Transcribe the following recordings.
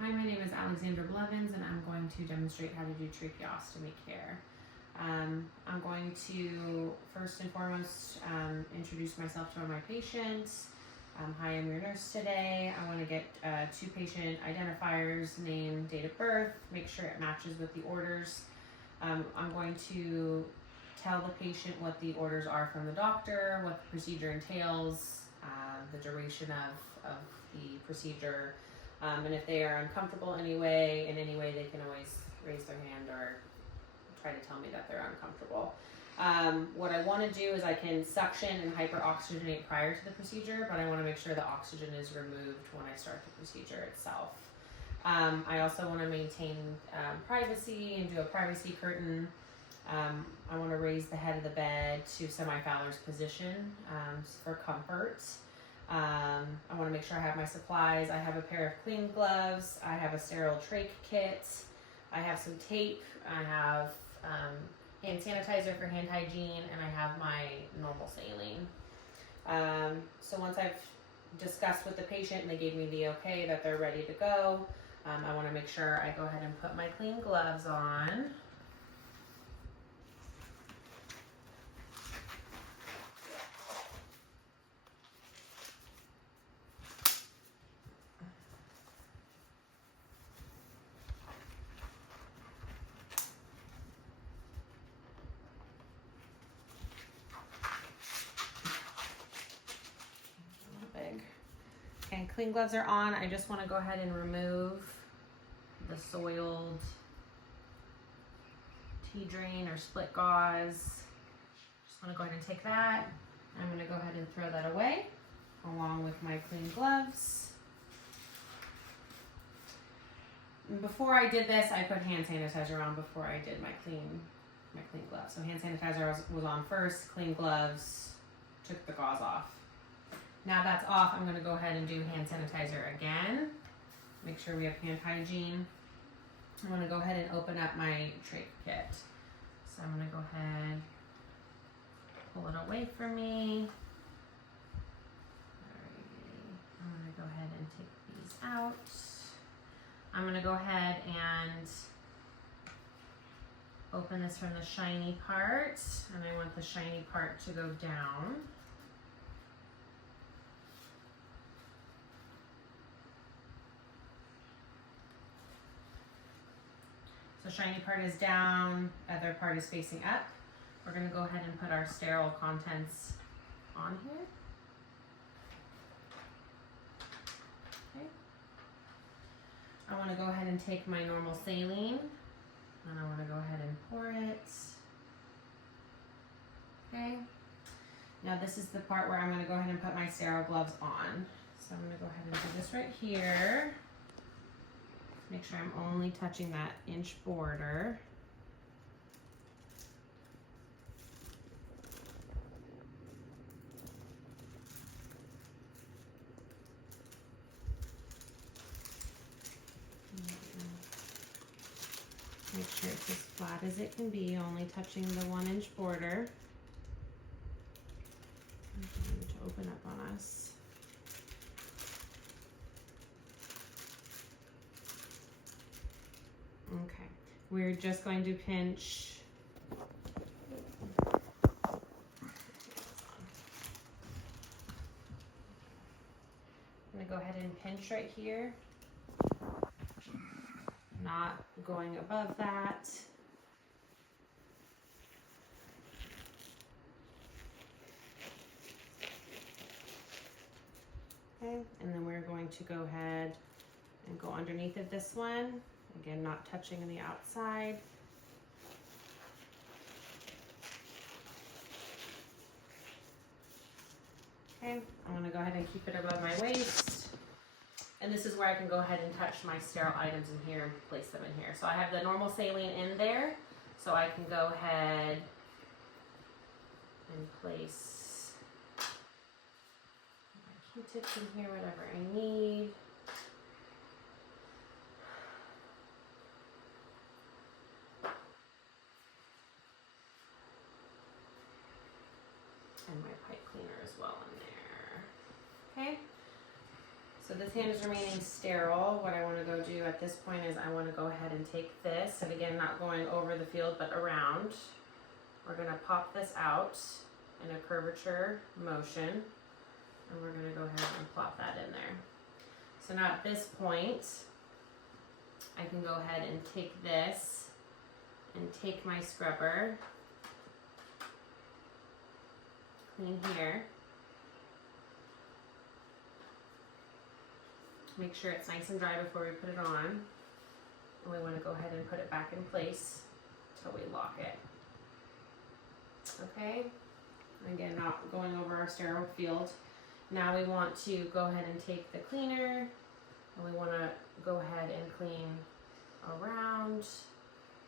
Hi, my name is Alexandra Blevins, and I'm going to demonstrate how to do tracheostomy care. I'm going to first and foremost introduce myself to my patients. Hi, I'm your nurse today. I want to get 2 patient identifiers, name, date of birth, make sure it matches with the orders. I'm going to tell the patient what the orders are from the doctor, what the procedure entails, the duration of the procedure, and if they are uncomfortable in any way, they can always raise their hand or try to tell me that they're uncomfortable. What I want to do is I can suction and hyperoxygenate prior to the procedure, but I want to make sure the oxygen is removed when I start the procedure itself. I also want to maintain privacy and do a privacy curtain. I want to raise the head of the bed to semi-Fowler's position for comfort. I want to make sure I have my supplies. I have a pair of clean gloves. I have a sterile trach kit. I have some tape. I have hand sanitizer for hand hygiene, and I have my normal saline. So once I've discussed with the patient and they gave me the okay that they're ready to go, I want to make sure I go ahead and put my clean gloves on. Okay, clean gloves are on. I just want to go ahead and remove the soiled tea drain or split gauze. Just want to go ahead and take that. I'm going to go ahead and throw that away along with my clean gloves. Before I did this, I put hand sanitizer on before I did my clean gloves. So hand sanitizer was on first, clean gloves, took the gauze off. Now that's off, I'm going to go ahead and do hand sanitizer again. Make sure we have hand hygiene. I'm going to go ahead and open up my trach kit. So I'm going to go ahead, pull it away from me. Alrighty. I'm going to go ahead and take these out. I'm going to go ahead and open this from the shiny part, and I want the shiny part to go down. So shiny part is down, other part is facing up. We're going to go ahead and put our sterile contents on here. Okay. I want to go ahead and take my normal saline, and I want to go ahead and pour it. Okay. Now this is the part where I'm going to go ahead and put my sterile gloves on. So I'm going to go ahead and do this right here. Make sure I'm only touching that inch border. Make sure it's as flat as it can be, only touching the 1 inch border. I'm going to open up on us. Okay, we're just going to pinch. I'm going to go ahead and pinch right here. Not going above that. Okay, and then we're going to go ahead and go underneath of this one. Again, not touching the outside. Okay, I'm going to go ahead and keep it above my waist. And this is where I can go ahead and touch my sterile items in here and place them in here. So I have the normal saline in there, so I can go ahead and place my Q-tips in here, whatever I need. And my pipe cleaner as well in there. Okay, so this hand is remaining sterile. What I want to go do at this point is I want to go ahead and take this, and again, not going over the field, but around. We're going to pop this out in a curvature motion, and we're going to go ahead and plop that in there. So now at this point, I can go ahead and take this and take my scrubber, clean here. Make sure it's nice and dry before we put it on. And we want to go ahead and put it back in place until we lock it. Okay? Again, not going over our sterile field. Now we want to go ahead and take the cleaner, and we want to go ahead and clean around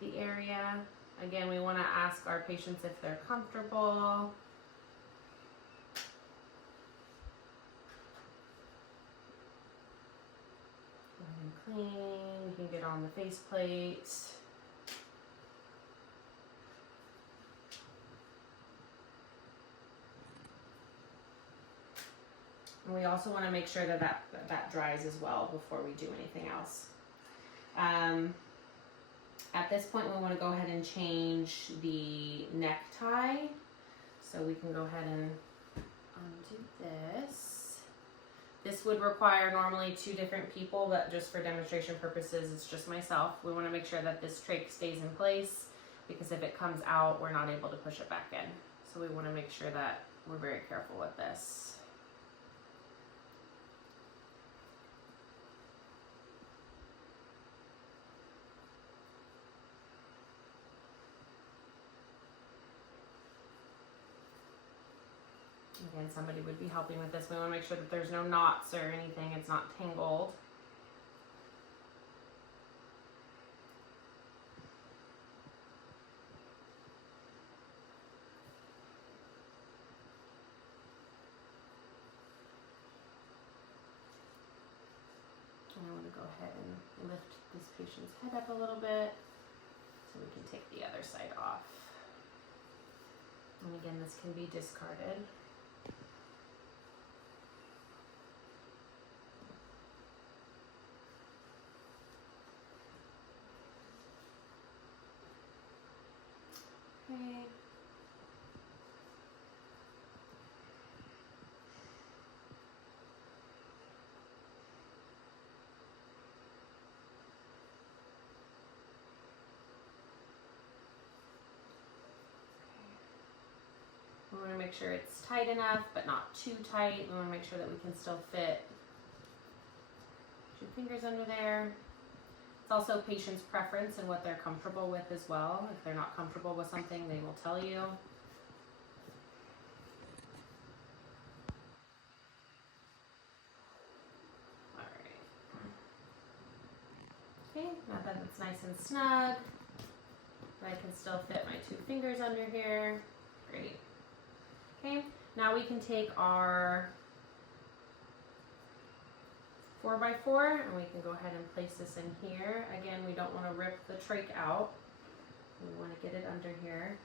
the area. Again, we want to ask our patients if they're comfortable. Clean, you can get on the faceplate. And we also want to make sure that that dries as well before we do anything else. At this point, we want to go ahead and change the necktie. So we can go ahead and undo this. This would require normally 2 different people, but just for demonstration purposes, it's just myself. We want to make sure that this trach stays in place, because if it comes out, we're not able to push it back in. So we want to make sure that we're very careful with this. Again, somebody would be helping with this. We want to make sure that there's no knots or anything. It's not tangled. And I want to go ahead and lift this patient's head up a little bit so we can take the other side off. And again, this can be discarded. Okay. We want to make sure it's tight enough, but not too tight. We want to make sure that we can still fit 2 fingers under there. It's also patient's preference and what they're comfortable with as well. If they're not comfortable with something, they will tell you. Alright. Okay, now that it's nice and snug, I can still fit my 2 fingers under here. Great. Okay, now we can take our 4x4 and we can go ahead and place this in here. Again, we don't want to rip the trach out. We want to get it under here.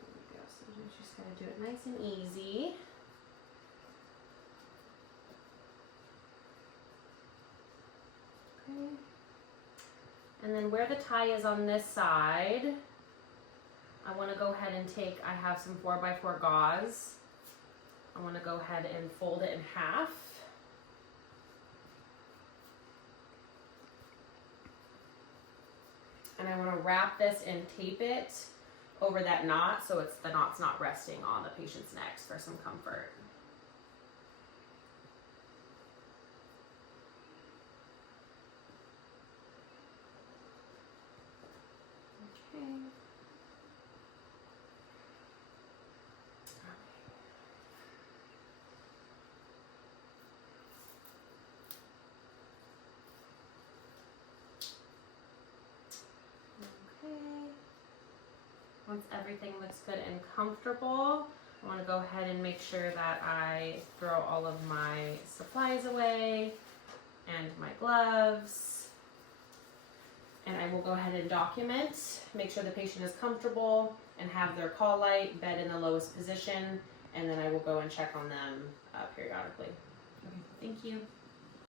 There we go. So I'm just going to do it nice and easy. And then where the tie is on this side, I want to go ahead and take, I have some 4x4 gauze. I want to go ahead and fold it in half. And I want to wrap this and tape it over that knot so the knot's not resting on the patient's necks for some comfort. Once everything looks good and comfortable, I want to go ahead and make sure that I throw all of my supplies away. and my gloves. And I will go ahead and document, make sure the patient is comfortable and have their call light, bed in the lowest position, and then I will go and check on them periodically. Okay, thank you.